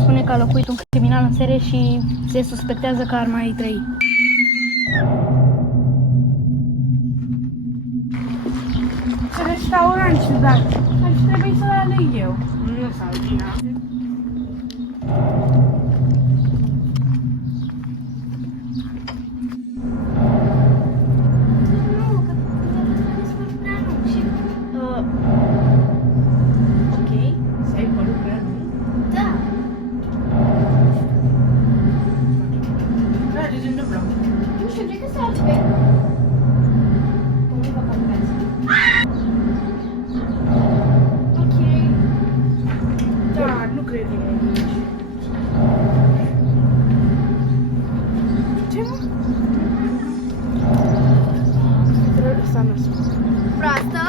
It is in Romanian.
Spune că a locuit un criminal în serie și se suspectează că ar mai trăi. Restaurant ciudat. Ar trebui să-l aleg eu. Nu Salvina. Ok. Să ai părul prea lung? Da. Merge din Dubla. Nu știu, cred că se altfel. Ok. Da, nu cred eu aici. Ce mă? Ăsta nu sunt. Proastă.